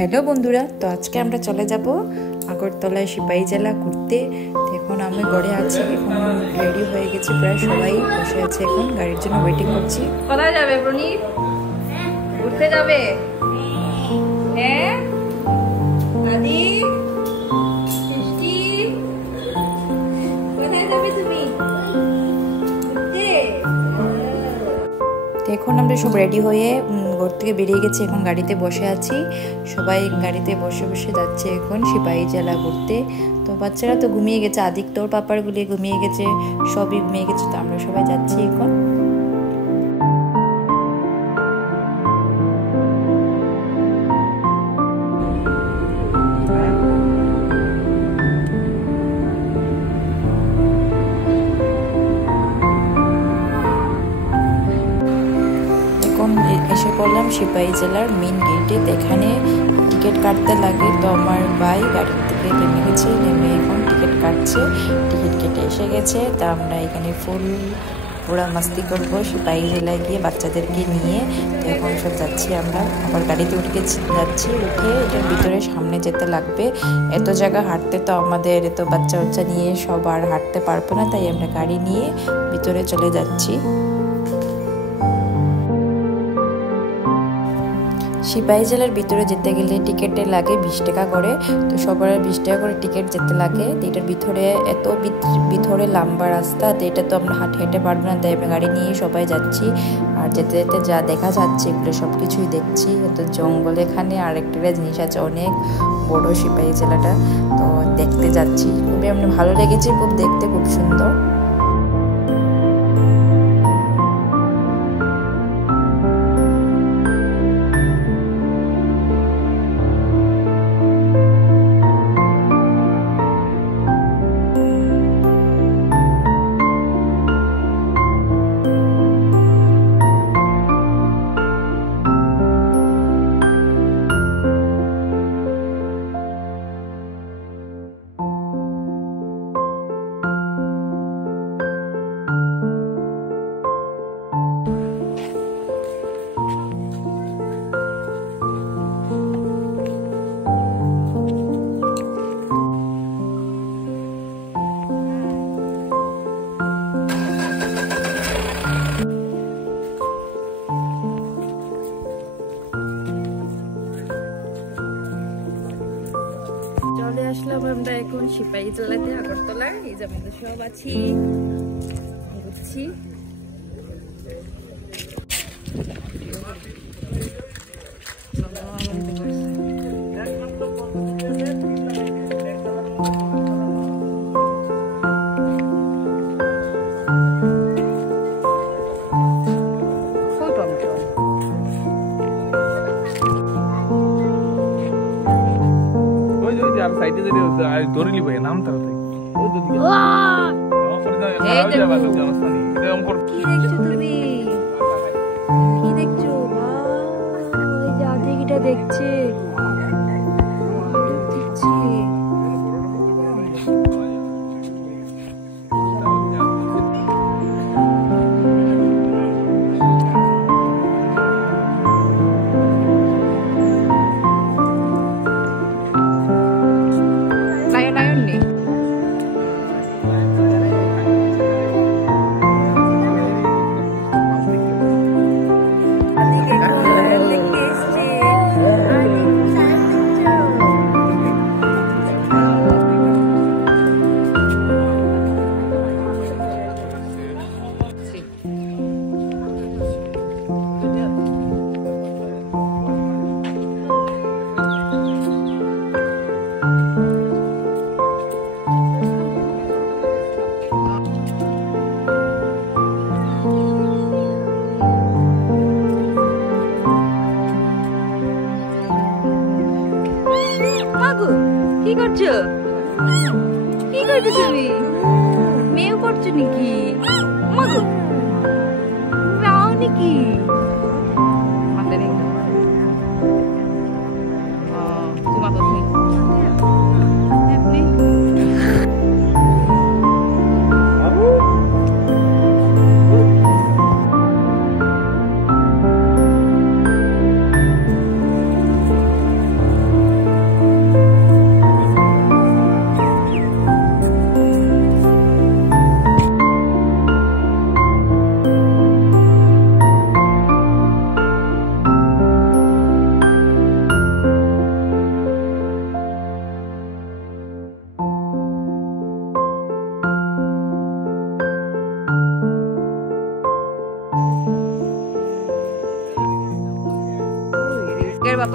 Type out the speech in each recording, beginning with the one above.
Hello বন্ধুরা, তো আজকে আমরা চলে যাব আগরতলায় সিপাহী জেলা ঘুরতে। এখন আমি ঘরে আছি, এখন রেডি হয়ে গেছি, প্রায় সবাই বসে আছে, এখন গাড়ির জন্য ওয়েটিং করছি। কোথায় যাবে প্রণীত? ঘুরতে যাবে? হ্যাঁ দাদি সৃষ্টি, কোথায় যাবে তুমি? এখন আমরা সব রেডি হয়ে ঘর থেকে বেরিয়ে গেছি, এখন গাড়িতে বসে আছি, সবাই গাড়িতে বসে বসে যাচ্ছে এখন সিপাহী জেলা ঘুরতে। তো বাচ্চারা তো ঘুমিয়ে গেছে, আদিক তোর পাপারগুলি ঘুমিয়ে গেছে, সবই ঘুমিয়ে গেছে, তো আমরা সবাই যাচ্ছি এখন। এসে পড়লাম সিপাহী জেলার মেন গেটে, এখানে টিকিট কাটতে লাগে। তো আমার ভাই গাড়ির থেকে নেমে গেছে, নেমে এখন টিকিট কাটছে, টিকিট কেটে এসে গেছে। তা আমরা এখানে পুরা মাস্তি করবো সিপাহী জেলায় গিয়ে বাচ্চাদেরকে নিয়ে। তো এখন সব যাচ্ছি, আমরা আবার গাড়িতে যাচ্ছি, উঠে এটার ভিতরে সামনে যেতে লাগবে। এত জায়গা হাঁটতে তো আমাদের এত বাচ্চা নিয়ে সব আর হাঁটতে পারবো না, তাই আমরা গাড়ি নিয়ে ভিতরে চলে যাচ্ছি। সিপাহী জেলার ভিতরে যেতে গেলে টিকিটে লাগে 20 টাকা করে, তো সবার 20 টাকা করে টিকিট যেতে লাগে। এটার ভিতরে এত ভিতরে লম্বা রাস্তা, তো এটা তো আমরা হেঁটে পারবো না, তাই আমরা গাড়ি নিয়ে সবাই যাচ্ছি। আর যেতে যেতে যা দেখা যাচ্ছে এগুলো সব কিছুই দেখছি। এত জঙ্গল, এখানে আরেকটা জিনিস আছে, অনেক বড় সিপাহী জেলাটা, তো দেখতে যাচ্ছি। খুবই আমার ভালো লেগেছে, খুব দেখতে খুব সুন্দর। চলে আসলাম আমরা এখন সিপাহী জেলাতে, আগরতলায়। এই যে আমাদের সব আছি, ঘুরছি। সাইডে যদি দৌড়িলি ভাই নাম তার কি দেখছো তুমি? কি দেখছো? ওই যে আদিকিটা দেখছে। কি করছো? কি করছো তুমি? মেয়ে করছো নাকি? মাগো নাও নাকি?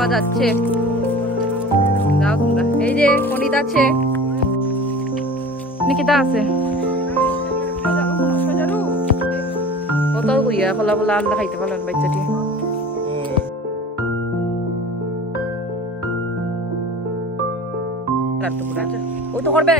বাবা যাচ্ছে, যাও তোমরা। এই যে ফণিতা আছে, নিকিতা আছে, কত কইয়া ফলা ফলা আল্লাহ খাইতে পারলেন বাচ্চাটি। ও তো করবে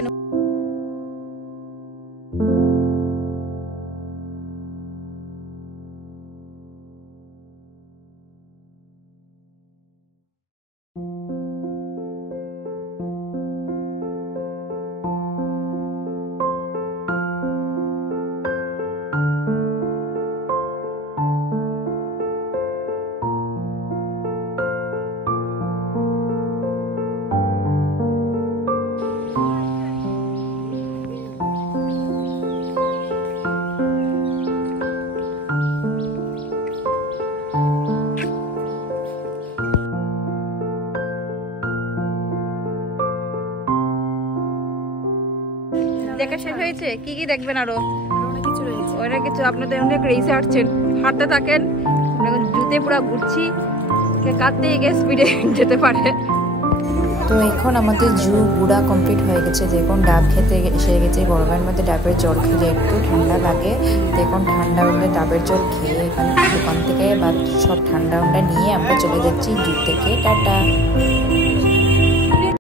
দেখা শেষ হয়েছে? কি কি দেখবেন আরো? ওরা কিছু আপনাদের অনেক রেসে হাঁটছেন, হাঁটতে থাকেন, জুতে পুরো ঘুরছি, কাঁদতে গিয়ে স্পিডে যেতে পারে। তো এখন আমাদের জু ঘোরা কমপ্লিট হয়ে গেছে। দেখুন ডাব খেতে এসে গেছে। গরমের মধ্যে ডাবের জল খেলে একটু ঠান্ডা লাগে। দেখুন ঠান্ডা হলে ডাবের জল খেয়ে এখানে দোকান থেকে বা সব ঠান্ডা নিয়ে আমরা চলে যাচ্ছি জু থেকে। টাটা।